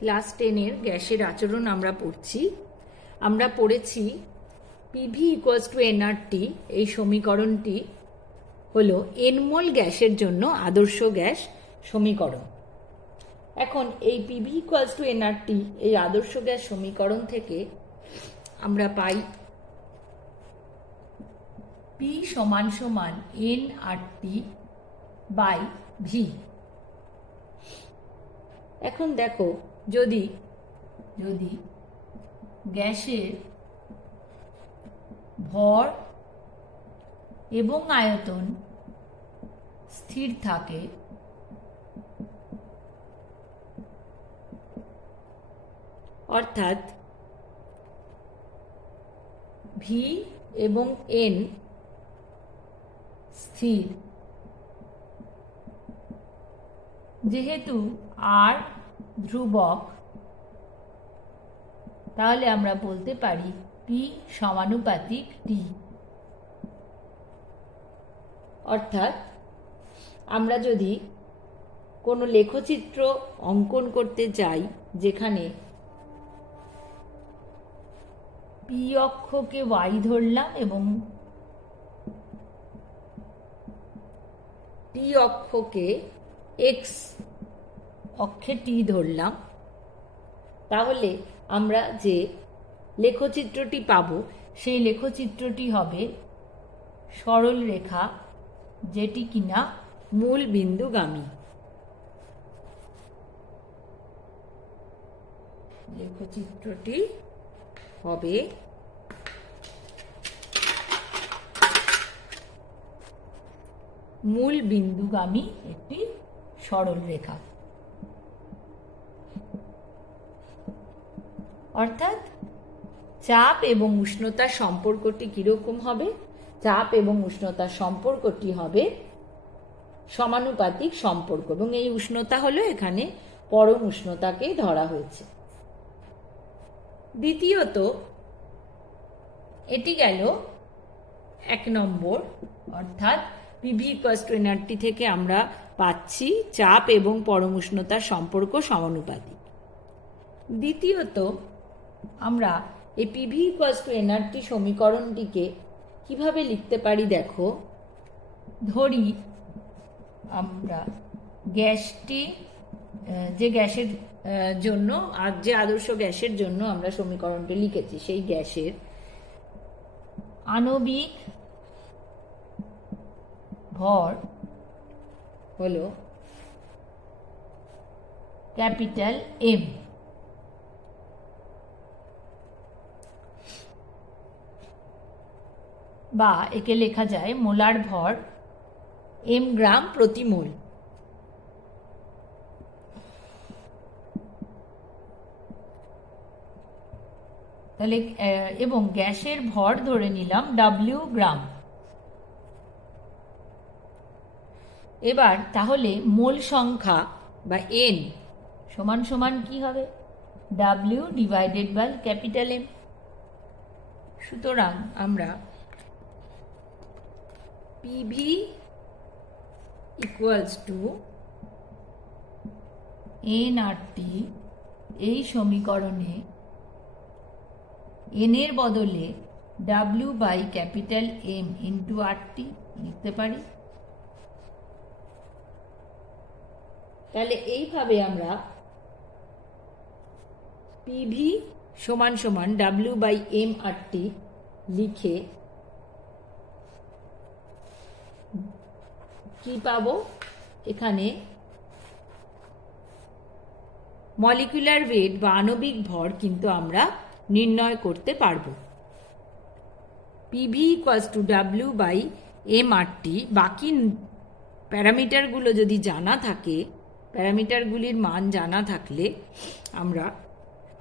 Class 10-এর গ্যাসের আচরণ আমরা পড়ছি। আমরা পড়েছি পিভি ইকুয়ালস টু এনআরটি। এই সমীকরণটি হলো এনমোল গ্যাসের জন্য আদর্শ গ্যাস সমীকরণ। এখন এই পিভি ইকুয়ালস টু এনআরটি এই আদর্শ গ্যাস সমীকরণ থেকে আমরা পাই পি সমান সমান এনআরটি বাই ভি। এখন দেখো, যদি গ্যাসের ভর এবং আয়তন স্থির থাকে অর্থাৎ ভি এবং এন স্থির, যেহেতু আর ধ্রুবক, তাহলে আমরা বলতে পারি পি সমানুপাতিক টি। অর্থাৎ আমরা যদি কোনো লেখচিত্র অঙ্কন করতে যাই যেখানে পি অক্ষকে ওয়াই ধরলাম এবং টি অক্ষকে এক্স অক্ষে টি ধরলাম, তাহলে আমরা যে লেখচিত্রটি পাব সেই লেখচিত্রটি হবে সরল রেখা, যেটি কিনা মূল বিন্দুগামী। লেখচিত্রটি হবে মূল বিন্দুগামী একটি সরল রেখা। অর্থাৎ চাপ এবং উষ্ণতার সম্পর্কটি কিরকম হবে? চাপ এবং উষ্ণতার সম্পর্কটি হবে সমানুপাতিক সম্পর্ক, এবং এই উষ্ণতা হলো এখানে পরম উষ্ণতাকে ধরা হয়েছে। দ্বিতীয়ত, এটি গেল 1 নম্বর, অর্থাৎ পিভি ইকুয়ালস টু এনআরটি থেকে আমরা পাচ্ছি চাপ এবং পরম উষ্ণতার সম্পর্ক সমানুপাতিক। দ্বিতীয়ত, আমরা এই পিভি ইকুয়ালস টু এনআরটি সমীকরণটিকে কিভাবে লিখতে পারি দেখো। ধরি আমরা গ্যাসটি, যে গ্যাসের জন্য আর যে আদর্শ গ্যাসের জন্য আমরা সমীকরণটি লিখেছি, সেই গ্যাসের আণবিক ভর হলো ক্যাপিটাল এম, বা একে লেখা যায় মোলার ভর এম গ্রাম প্রতি মোল। তাহলে এবং গ্যাসের ভর ধরে নিলাম ডাব্লিউ গ্রাম। এবার তাহলে মোল সংখ্যা বা এন সমান সমান কি হবে? W divided by capital M. সুতরাং আমরা পিভি ইকুয়ালস টু এনআরটি এই সমীকরণে এন এর বদলে W by capital M into RT লিখতে পারি। তাহলে এইভাবে আমরা পিভি সমান সমান ডাব্লিউ বাই এম আরটি লিখে কি পাবো? এখানে মলিকুলার ওয়েট বা আণবিক ভর কিন্তু আমরা নির্ণয় করতে পারবো। PV equals to W by M RT. বাকি প্যারামিটারগুলো যদি জানা থাকে, প্যারামিটারগুলির মান জানা থাকলে আমরা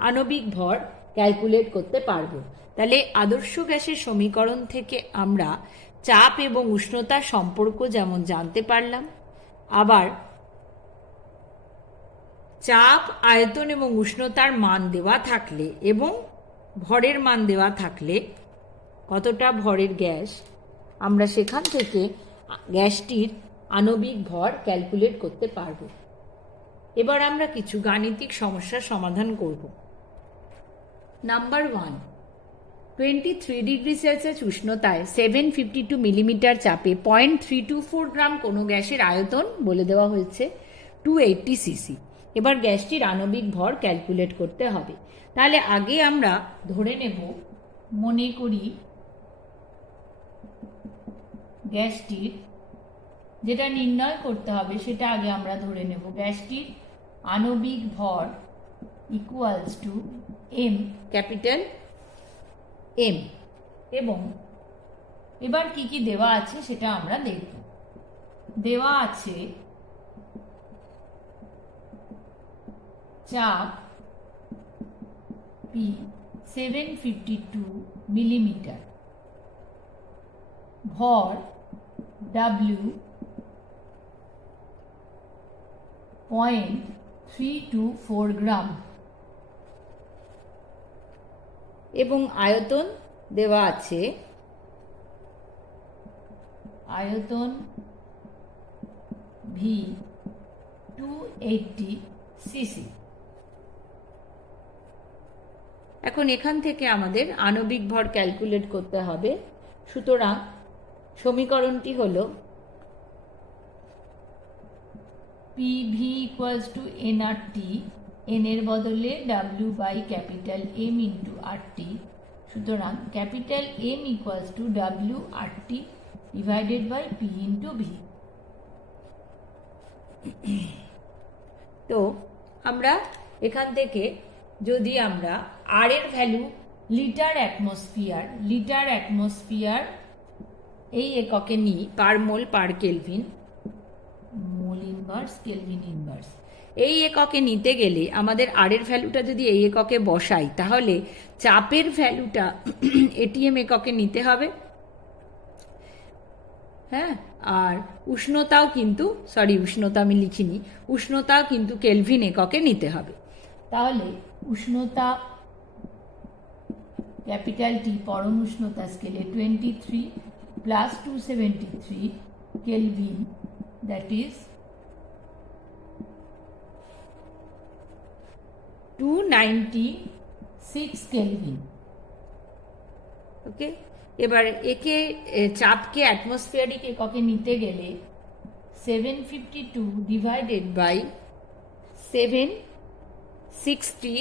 আণবিক ভর ক্যালকুলেট করতে পারবো। তাহলে আদর্শ গ্যাসের সমীকরণ থেকে আমরা চাপ এবং উষ্ণতার সম্পর্ক যেমন জানতে পারলাম, আবার চাপ, আয়তন এবং উষ্ণতার মান দেওয়া থাকলে এবং ভরের মান দেওয়া থাকলে, কতটা ভরের গ্যাস, আমরা সেখান থেকে গ্যাসটির আণবিক ভর ক্যালকুলেট করতে পারব। এবার আমরা কিছু গাণিতিক সমস্যার সমাধান করব। নাম্বার 1, 23 ডিগ্রি সেলসিয়াস উষ্ণতায় 752 মিলিমিটার চাপে 0.324 গ্রাম কোনো গ্যাসের আয়তন বলে দেওয়া হয়েছে 280 সিসি। এবার গ্যাসটির আণবিক ভর ক্যালকুলেট করতে হবে। তাহলে আগে আমরা ধরে নেব, মনে করি গ্যাসটির যেটা নির্ণয় করতে হবে সেটা আগে আমরা ধরে নেব। গ্যাসটির আণবিক ভর equals to M, capital M. এবং এবার কি কি দেওয়া আছে সেটা আমরা দেখব। দেওয়া আছে চাপ পি 752 মিলিমিটার, ভর ডাব্লিউ 0.324 গ্রাম এবং আয়তন দেওয়া আছে, আয়তন ভি 280 সিসি। এখন এখান থেকে আমাদের আণবিক ভর ক্যালকুলেট করতে হবে। সুতরাং সমীকরণটি হলো PV equals to NRT, N এর বদলে W by capital M into RT. সুতরাং capital M equals to W RT divided by P into V. তো আমরা এখান থেকে যদি আমরা আর এর ভ্যালু লিটার অ্যাটমসফিয়ার এই এককে নিই, per mole per kelvin, mole inverse kelvin inverse, এই এককে নিতে গেলে আমাদের আর এর ভ্যালুটা যদি এই এককে বসাই তাহলে চাপের ভ্যালুটা এটিএম এককে নিতে হবে। হ্যাঁ, আর উষ্ণতাও কিন্তু উষ্ণতা আমি লিখিনি, উষ্ণতাও কিন্তু কেলভিন এককে নিতে হবে। তাহলে উষ্ণতা ক্যাপিটাল টি পরম উষ্ণতা স্কেলে 23 plus 273 kelvin, that is 296 kelvin. Okay, এবার একে চাপকে অ্যাটমসফিয়ারিক এককে নিতে গেলে 752 ডিভাইডেড বাই 760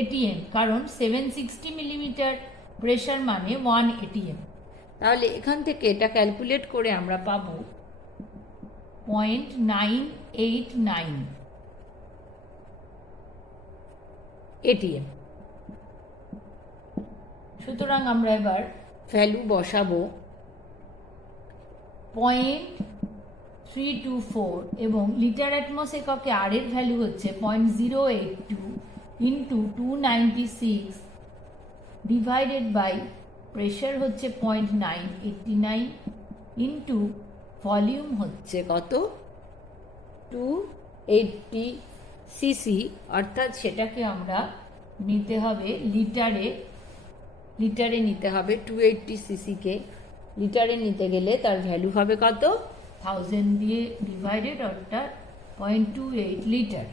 এটিএম, কারণ 760 মিলিমিটার প্রেশার মানে 1 এটিএম। তাহলে এখান থেকে এটা ক্যালকুলেট করে আমরা পাবো 0.989 এটিএম। সুতরাং আমরা এবার ভ্যালু বসাবো 0.324 এবং লিটার অ্যাটমস এককে আর এর ভ্যালু হচ্ছে 0.082 ইন্টু 296 ডিভাইডেড বাই প্রেশার হচ্ছে 0.989 ইন্টু ভলিউম হচ্ছে কত 280 সিসি, অর্থাৎ সেটাকে আমরা নিতে হবে লিটারে নিতে হবে। 280 সিসিকে লিটারে নিতে গেলে তার ভ্যালু হবে কত 1000 দিয়ে ডিভাইডেড, অর্থাৎ 0.28 লিটার।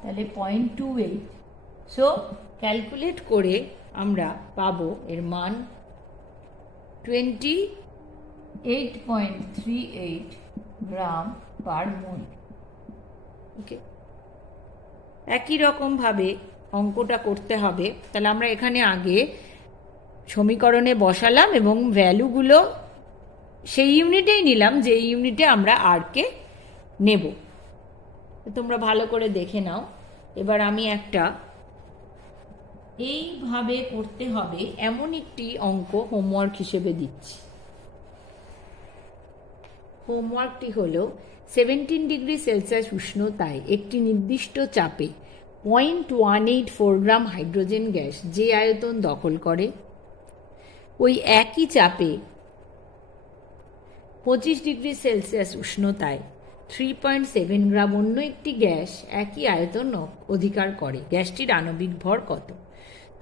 তাহলে 0.28, সো ক্যালকুলেট করে আমরা পাবো এর মান 28.38 গ্রাম পার মোল। ওকে, একই রকমভাবে অঙ্কটা করতে হবে। তাহলে আমরা এখানে আগে সমীকরণে বসালাম এবং ভ্যালুগুলো সেই ইউনিটেই নিলাম যে ইউনিটে আমরা আরকে নেব। তোমরা ভালো করে দেখে নাও। এবার আমি একটা এইভাবে করতে হবে এমন একটি অঙ্ক হোমওয়ার্ক হিসেবে দিচ্ছি। হোমওয়ার্কটি হলো 17 ডিগ্রি সেলসিয়াস উষ্ণতায় একটি নির্দিষ্ট চাপে 0.184 গ্রাম হাইড্রোজেন গ্যাস যে আয়তন দখল করে, ওই একই চাপে 25 ডিগ্রি সেলসিয়াস উষ্ণতায় 3.7 গ্রাম অন্য একটি গ্যাস একই আয়তন অধিকার করে। গ্যাসটির আণবিক ভর কত?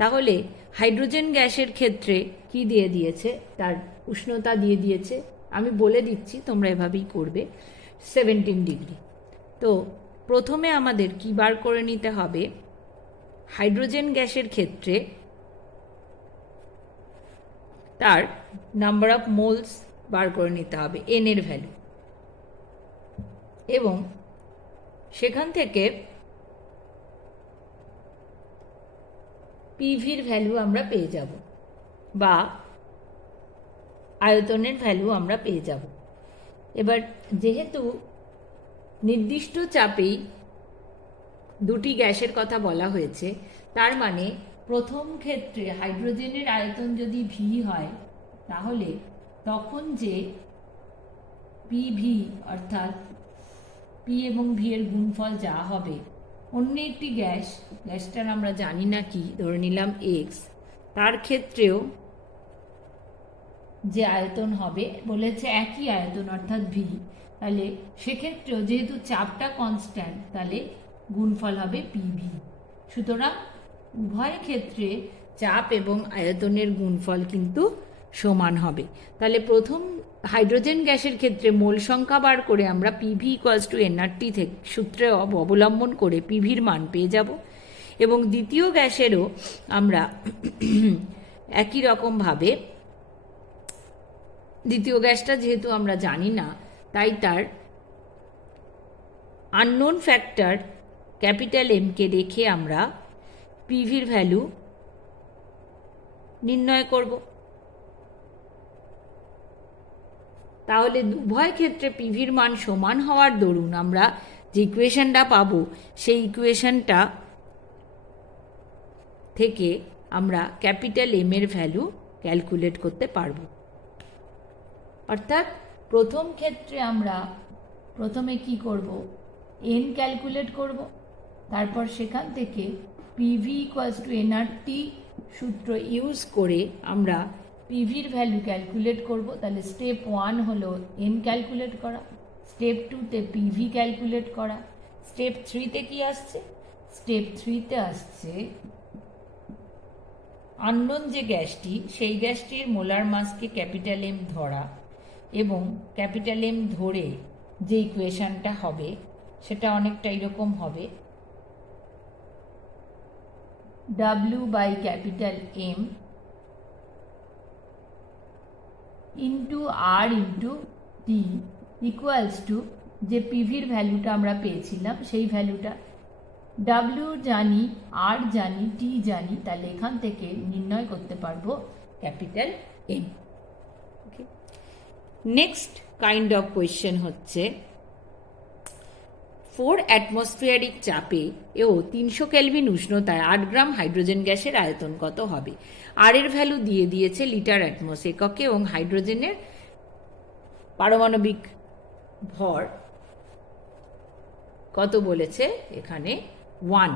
তাহলে হাইড্রোজেন গ্যাসের ক্ষেত্রে কি দিয়ে দিয়েছে, তার উষ্ণতা দিয়ে দিয়েছে। আমি বলে দিচ্ছি, তোমরা এভাবেই করবে। 17 ডিগ্রি। তো প্রথমে আমাদের কি বার করে নিতে হবে, হাইড্রোজেন গ্যাসের ক্ষেত্রে তার নাম্বার অফ মোলস বার করে নিতে হবে, এন এর ভ্যালু, এবং সেখান থেকে পিভির ভ্যালু আমরা পেয়ে যাব, বা আয়তনের ভ্যালু আমরা পেয়ে যাব। এবার যেহেতু নির্দিষ্ট চাপেই দুটি গ্যাসের কথা বলা হয়েছে, তার মানে প্রথম ক্ষেত্রে হাইড্রোজেনের আয়তন যদি ভি হয়, তাহলে তখন যে পিভি অর্থাৎ পি এবং ভি এর গুণফল যা হবে, অন্য একটি গ্যাসটার আমরা জানি না কি, ধরে নিলাম এক্স, তার ক্ষেত্রেও যে আয়তন হবে বলেছে একই আয়তন অর্থাৎ ভি, তাহলে সেক্ষেত্রেও যেহেতু চাপটা কনস্ট্যান্ট, তাহলে গুণফল হবে পিভি। সুতরাং উভয় ক্ষেত্রে চাপ এবং আয়তনের গুণফল কিন্তু সমান হবে। তাহলে প্রথম হাইড্রোজেন গ্যাসের ক্ষেত্রে মোল সংখ্যা বার করে আমরা পিভি ইকুয়ালস টু এনআরটি থেকে সূত্রে অবলম্বন করে পিভির মান পেয়ে যাব, এবং দ্বিতীয় গ্যাসেরও আমরা একই রকমভাবে, দ্বিতীয় গ্যাসটা যেহেতু আমরা জানি না, তাই তার আননোন ফ্যাক্টর ক্যাপিটাল এমকে রেখে আমরা পিভির ভ্যালু নির্ণয় করব। তাহলে উভয় ক্ষেত্রে পিভির মান সমান হওয়ার দরুন আমরা যে ইকুয়েশনটা পাবো, সেই ইকুয়েশনটা থেকে আমরা ক্যাপিটাল এম এর ভ্যালু ক্যালকুলেট করতে পারবো। অর্থাৎ প্রথম ক্ষেত্রে আমরা প্রথমে কি করব, এন ক্যালকুলেট করব, তারপর সেখান থেকে পিভি ইকুয়ালস টু এনআরটি সূত্র ইউজ করে আমরা পিভির ভ্যালু ক্যালকুলেট করব। তাহলে স্টেপ 1 হলো এন ক্যালকুলেট করা, স্টেপ 2তে পিভি ক্যালকুলেট করা, স্টেপ 3তে কি আসছে, স্টেপ 3তে আসছে আননোন যে গ্যাসটি, সেই গ্যাসটির মোলার মাসকে ক্যাপিটাল এম ধরা, এবং ক্যাপিটাল এম ধরে যে ইকুয়েশনটা হবে সেটা অনেকটা এরকম হবে, W by capital M into R into T equals to যে পিভির ভ্যালুটা আমরা পেয়েছিলাম সেই ভ্যালুটা, W জানি, আর জানি, টি জানি, তাহলে এখান থেকে নির্ণয় করতে পারবো capital M. Next kind of question হচ্ছে 4 অ্যাটমসফিয়ারিক চাপে ও 300 কেলভিন উষ্ণতায় 8 গ্রাম হাইড্রোজেন গ্যাসের আয়তন কত হবে। আর এর ভ্যালু দিয়ে দিয়েছে লিটার অ্যাটমস এককে, এবং হাইড্রোজেনের পারমাণবিক ভর কত বলেছে এখানে 1।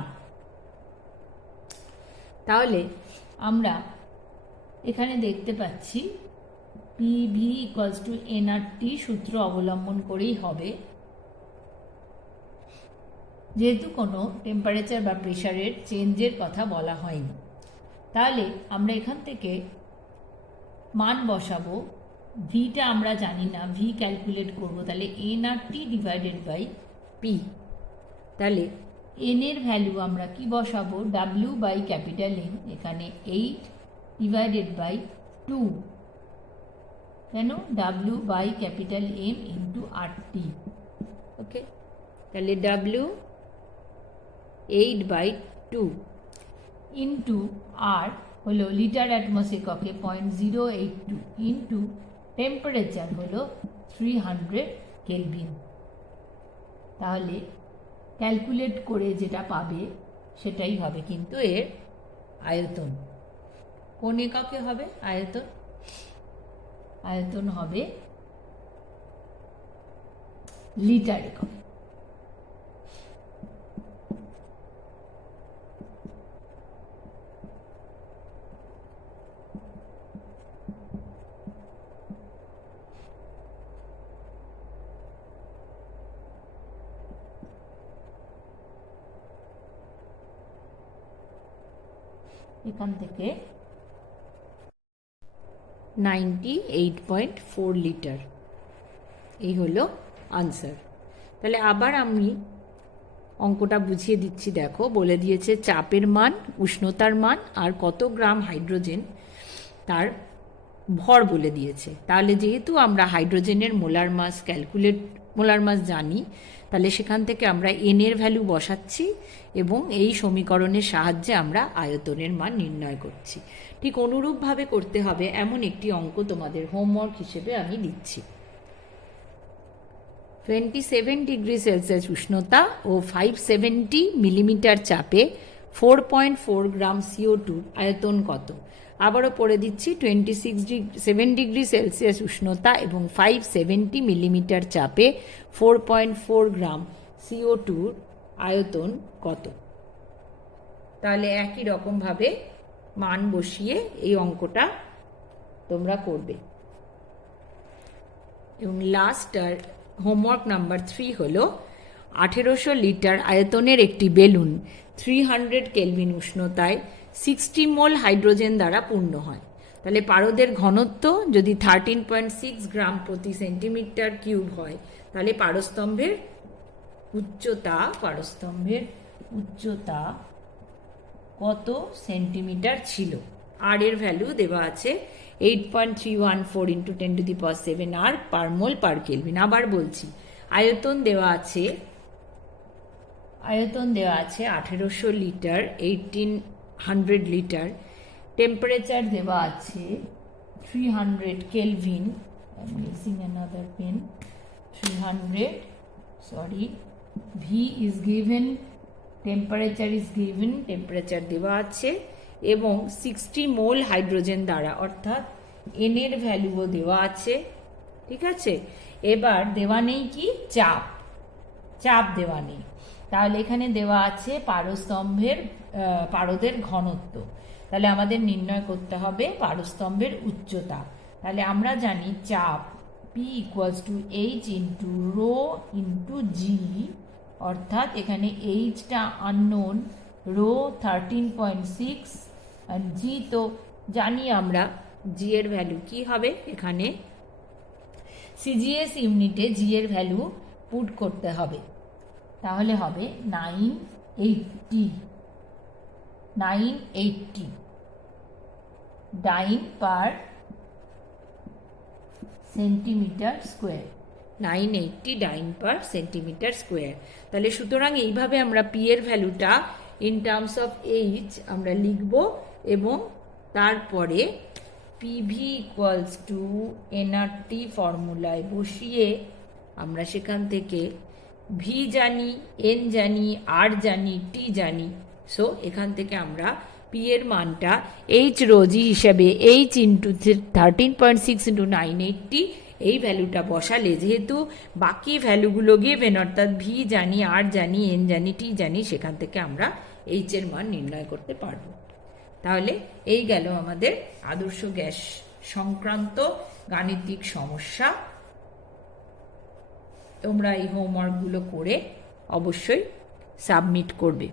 তাহলে আমরা এখানে দেখতে পাচ্ছি পিভি ইকুয়ালস টু এনআরটি সূত্র অবলম্বন করেই হবে, যেহেতু কোনো টেম্পারেচার বা প্রেশারের চেঞ্জের কথা বলা হয়নি। তাহলে আমরা এখান থেকে মান বসাবো, ভিটা আমরা জানি না, ভি ক্যালকুলেট করব, তাহলে এনআরটি ডিভাইডেড বাই পি। তাহলে এন এর ভ্যালু আমরা কি বসাবো, ডাব্লিউ বাই ক্যাপিটাল এন, এখানে 8 ডিভাইডেড বাই 2, কেন, W by capital M into R T. Okay, তাহলে ডাব্লিউ 8/2 ইন্টু আর হলো লিটার অ্যাটমস এককে 0.082 ইন্টু টেম্পারেচার হলো 300 কেলভিন। তাহলে ক্যালকুলেট করে যেটা পাবে সেটাই হবে কিন্তু এর আয়তন। কোন এককে হবে আয়তন? আয়তন হবে লিটার এককে। এখান থেকে 98.4 লিটার, এই হলো আনসার। তাহলে আবার আমি অঙ্কটা বুঝিয়ে দিচ্ছি। দেখো, বলে দিয়েছে চাপের মান, উষ্ণতার মান আর কত গ্রাম হাইড্রোজেন তার ভর বলে দিয়েছে। তাহলে যেহেতু আমরা হাইড্রোজেনের মোলার মাস জানি, তাহলে সেখান থেকে আমরা এর ভ্যালু বসাচ্ছি এবং এই সমীকরণের সাহায্যে আমরা আয়তনের মান নির্ণয় করছি। ঠিক অনুরূপভাবে করতে হবে এমন একটি অঙ্ক তোমাদের হোমওয়ার্ক হিসেবে আমি দিচ্ছি। 27 ডিগ্রি সেলসিয়াস উষ্ণতা ও 570 মিলিমিটার চাপে 4.4 গ্রাম CO2 আয়তন কত? আবারও পড়ে দিচ্ছি, 27 ডিগ্রি সেলসিয়াস উষ্ণতা এবং 570 মিলিমিটার চাপে 4.4 গ্রাম CO2 আয়তন কত? তাহলে একই রকমভাবে মান বসিয়ে এই অঙ্কটা তোমরা করবে। এবং লাস্ট আর হোমওয়ার্ক নাম্বার 3 হলো 1800 লিটার আয়তনের একটি বেলুন 300 কেলভিন উষ্ণতায় 60 মোল হাইড্রোজেন দ্বারা পূর্ণ হয়। তাহলে পারদের ঘনত্ব যদি 13.6 গ্রাম প্রতি সেন্টিমিটার কিউব হয়, তাহলে পারস্তম্ভের উচ্চতা কত সেন্টিমিটার ছিল? আর এর ভ্যালু দেওয়া আছে 8.314 × 10⁷ আর পার মোল পার কেলভিন। আবার বলছি, আয়তন দেওয়া আছে 1800 লিটার, 1800 লিটার। টেম্পারেচার দেওয়া আছে 300 kelvin. I'm missing another pen. 300, sorry. V is given, temperature is given, temperature দেওয়া আছে এবং 60 মোল হাইড্রোজেন দ্বারা, অর্থাৎ এন এর ভ্যালুও দেওয়া আছে। ঠিক আছে, এবার দেওয়া নেই কি চাপ দেওয়া নেই। তাহলে এখানে দেওয়া আছে পারদের ঘনত্ব। তাহলে আমাদের নির্ণয় করতে হবে পারস্তম্ভের উচ্চতা। তাহলে আমরা জানি চাপ P = H × ρ × G, অর্থাৎ এখানে Hটা আননোন, রো 13.6 আর জি তো জানি আমরা জি এর ভ্যালু কি হবে। এখানে সিজিএস ইউনিটে জি এর ভ্যালু পুট করতে হবে। তাহলে হবে 980 ডাইন পার সেন্টিমিটার স্কোয়ার। 980 ডাইন পার সেন্টিমিটার স্কোয়ার। তাহলে সুতরাং এইভাবে আমরা পি এর ভ্যালুটা ইন টার্মস অফ এইচ আমরা লিখব এবং তারপরে পিভি = nRT ফর্মুলায় বসিয়ে আমরা সেখান থেকে ভি জানি, এন জানি, আর জানি, টি জানি। সো এখান থেকে আমরা পি এর মানটা এইচ রোজি হিসাবে এইচ × 13.6 × 980 এই ভ্যালুটা বসালে, যেহেতু বাকি ভ্যালুগুলো গিভেন, অর্থাৎ ভি জানি, আর জানি, এন জানি, টি জানি, সেখান থেকে আমরা এইচ এর মান নির্ণয় করতে পারব। তাহলে এই গেল আমাদের আদর্শ গ্যাস সংক্রান্ত গাণিতিক সমস্যা। তোমরা এই হোমওয়ার্কগুলো করে অবশ্যই সাবমিট করবে।